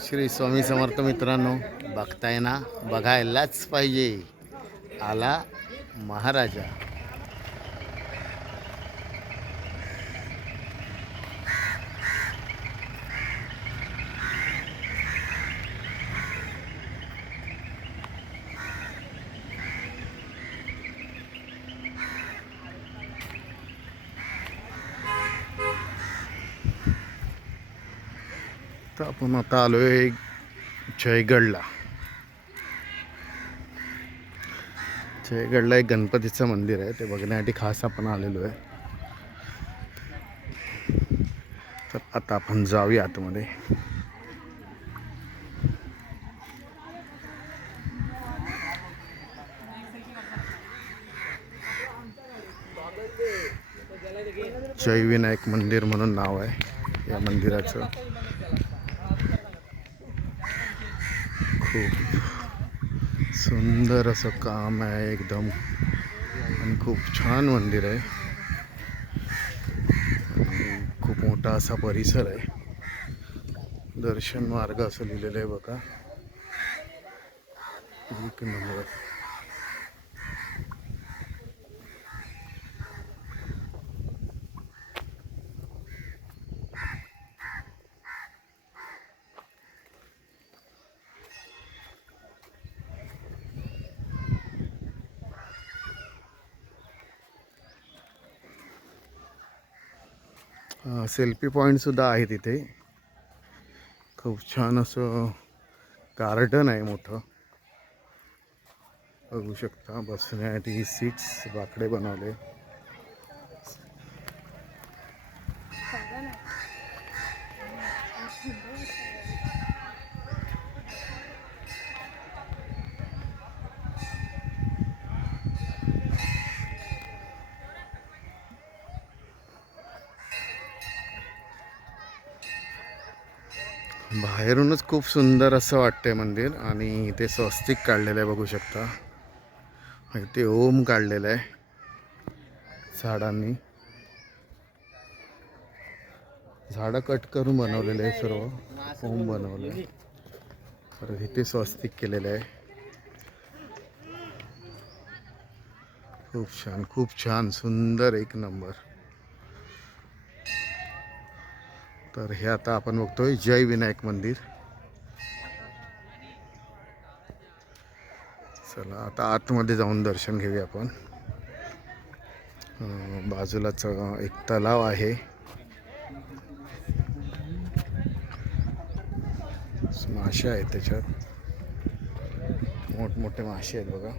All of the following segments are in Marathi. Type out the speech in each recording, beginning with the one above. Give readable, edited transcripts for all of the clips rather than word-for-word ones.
श्री स्वामी समर्थ मित्रांनो, बघताय ना, बघायलाच पाहिजे. आला महाराजा. तर आपण आता आलोय जयगडला. जयगडला एक गणपतीचं मंदिर आहे, ते बघण्यासाठी खास आपण आलेलो आहे. तर आता आपण जाऊया आतमध्ये. जय विनायक मंदिर म्हणून नाव आहे या मंदिराचं. खूप सुंदर असं काम आहे एकदम, आणि खूप छान मंदिर आहे. आणि खूप मोठा असा परिसर आहे. दर्शन मार्ग असं लिहिलेलं आहे बघा. एक नंबर. सेल्फी पॉईंट सुद्धा आहे तिथे. खूप छान असं गार्डन आहे मोठं, बघू शकता. बसण्यासाठी सीट्स बाकडे बनवले. बाहेरूनच खूप सुंदर असं वाटतंय मंदिर. आणि इथे स्वस्तिक काढलेलं आहे बघू शकता. इथे ओम काढलेलं आहे झाडांनी. झाडं कट करून बनवलेलं आहे सर्व, ओम बनवलं आहे. तर इथे स्वस्तिक केलेलं आहे. खूप छान, खूप छान, सुंदर, एक नंबर. तर हे आता आपण बघतोय जय विनायक मंदिर. चला आता आतमध्ये जाऊन दर्शन घेऊया आपण. बाजूलाच एक तलाव आहे. मासे आहेत त्याच्यात, मोठमोठे मासे आहेत बघा.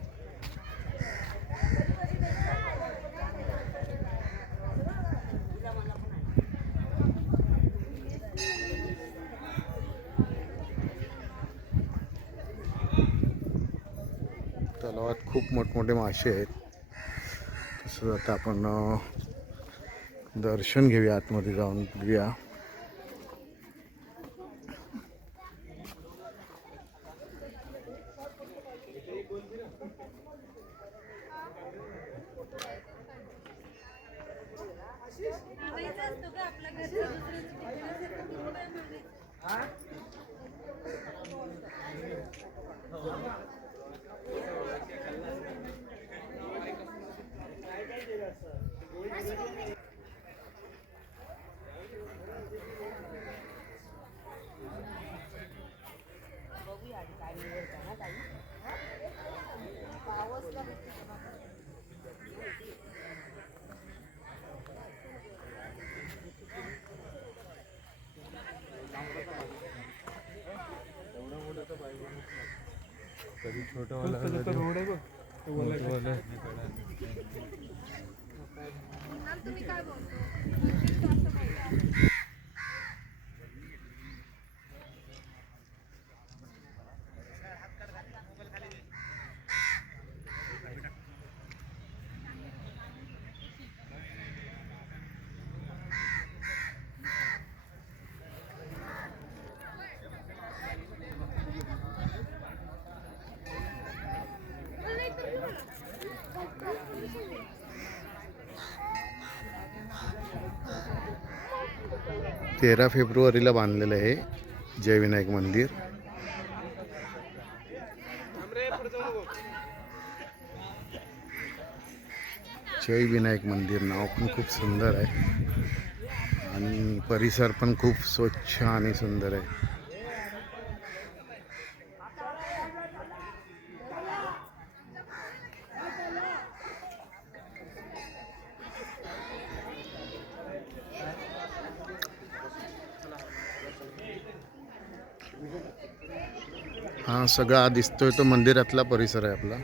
तलावात खूप मोठमोठे मासे आहेत. तसं आता आपण दर्शन घेऊया, आतमध्ये जाऊन बघूया. कधी छोटा वाला रोड आहे बघ, तो वाला तुम्ही काय बोलतो. तेरा फेब्रुवारीला बांधलेलं आहे जय विनायक मंदिर. जय विनायक मंदिर नाव पण खूप सुंदर आहे आणि परिसर पण खूप स्वच्छ आणि सुंदर आहे. हा सगळा दिसतोय तो मंदिरातला परिसर आहे आपला.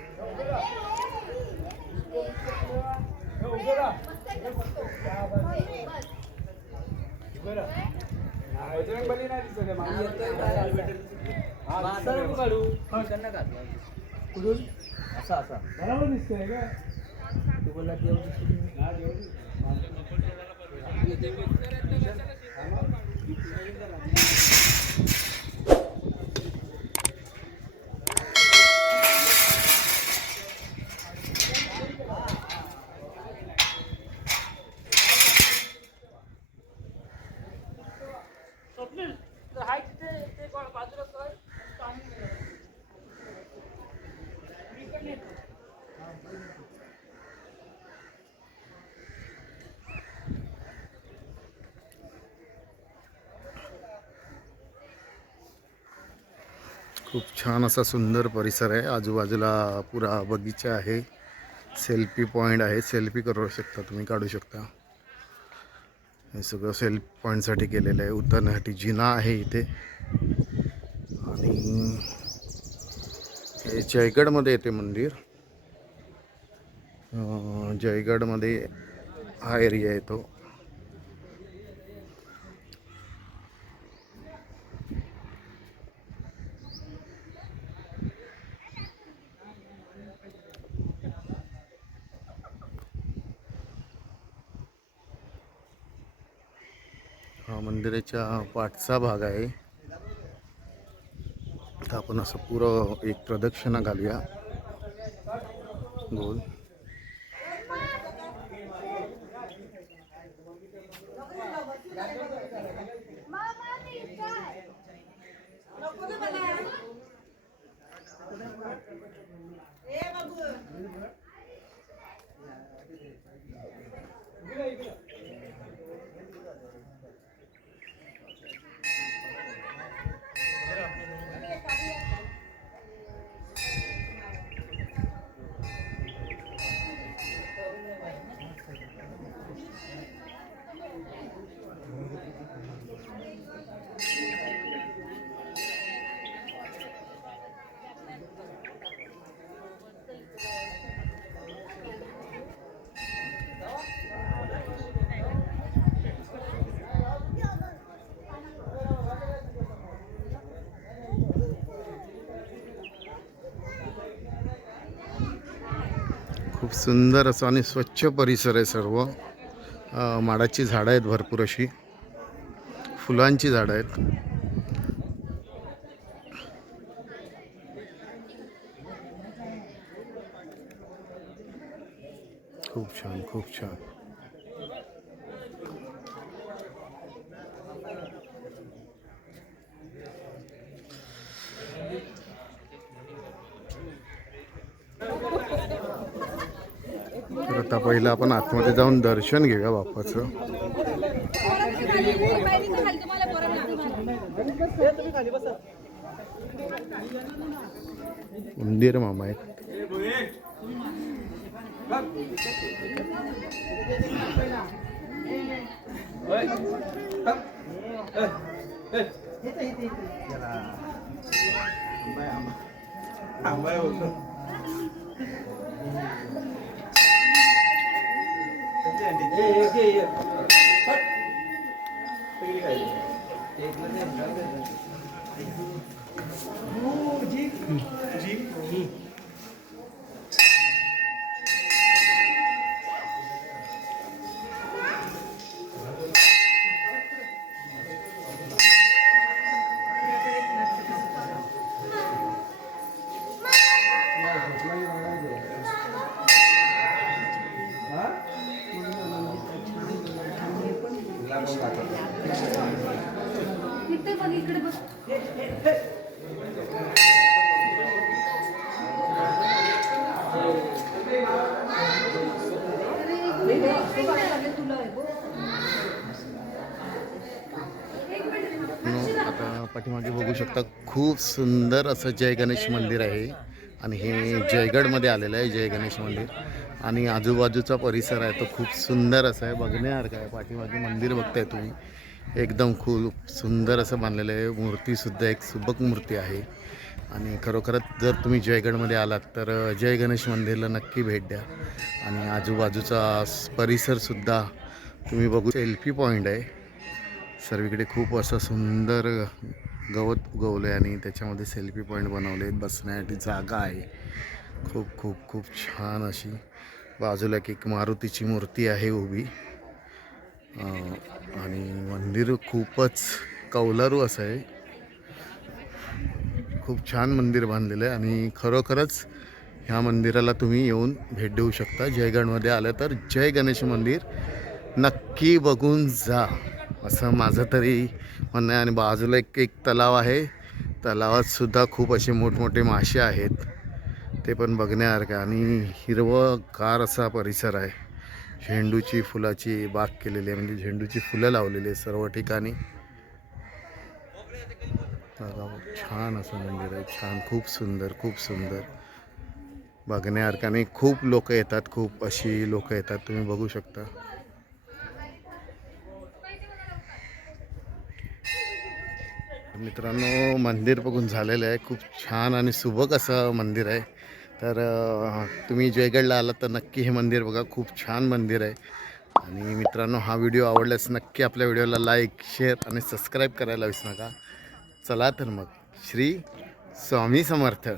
खूप छान असा सुंदर परिसर आहे. आजूबाजूला पुरा बगीचा आहे. सेल्फी पॉईंट आहे. सेल्फी करू शकता तुम्ही, काढू शकता. हे सगळं सेल्फी पॉईंटसाठी केलेलं आहे. उतरण्यासाठी जिना आहे इथे. आणि हे जयगडमध्ये येते मंदिर. जयगडमध्ये हा एरिया येतो. हा मंदिराच्या पाठचा भाग आहे. तर आपण असं पुरं एक प्रदक्षिणा घालूया गोल. खूप सुंदर असं आणि स्वच्छ परिसर आहे सर्व. माडाची झाडं आहेत भरपूर अशी. फुलांची झाडं आहेत. खूप छान, खूप छान. तर आता पहिलं आपण आतमध्ये जाऊन दर्शन घेऊया बाप्पाचं. उंदीर मामा आहेत. इकडे बघ, इकडे बघ. पाठीमागे बघू शकता खूप सुंदर असं जय गणेश मंदिर आहे आणि हे जयगडमध्ये आलेलं आहे जय गणेश मंदिर. आणि आजूबाजूचा परिसर आहे तो खूप सुंदर असा आहे, बघण्यासारखा आहे. पाठीमागे मंदिर बघताय तुम्ही, एकदम खूप सुंदर असं बांधलेलं आहे. मूर्तीसुद्धा एक सुबक मूर्ती आहे. आणि खरोखरच जर तुम्ही जयगडमध्ये आलात तर जय गणेश मंदिरला नक्की भेट द्या. आणि आजूबाजूचा परिसरसुद्धा तुम्ही बघू. सेल्फी पॉईंट आहे, सर्वीकडे खूप असं सुंदर गवत उगवलं आहे आणि त्याच्यामध्ये सेल्फी पॉईंट बनवले आहेत. बसण्यासाठी जागा आहे खूप खूप खूप छान अशी. बाजूला एक मारुतीची मूर्ती आहे उभी. आणि मंदिर खूपच कौलारू असं आहे, खूप छान मंदिर बांधलेलं आहे. आणि खरोखरच ह्या मंदिराला तुम्ही येऊन भेट देऊ शकता. जयगडमध्ये आलं तर जय गणेश मंदिर नक्की बघून जा, असं माझं तरी म्हणणं आहे. आणि बाजूला एक तलाव आहे, तलावात सुद्धा खूप असे मोठमोठे मासे आहेत, ते पण बघण्यासारखं. आणि हिरवंगार असा परिसर आहे. झेंडूची फुलाची बाग केलेली आहे, म्हणजे झेंडूची फुलं लावलेली आहे सर्व ठिकाणी. छान असं मंदिर आहे, छान, खूप सुंदर, खूप सुंदर बघण्यासारखं. आणि खूप लोक येतात, खूप अशी लोक येतात, तुम्ही बघू शकता. मित्रांनो, मंदिर बघून झालेलं आहे, खूप छान आणि सुबक असं मंदिर आहे. तर तुम्ही जयगडला आलात तर नक्की हे मंदिर बघा, खूप छान मंदिर आहे. आणि मित्रांनो, हा व्हिडिओ आवडल्यास नक्की आपल्या व्हिडिओला लाईक, शेअर आणि सबस्क्राईब करायला विसरू नका. चला तर मग, श्री स्वामी समर्थ.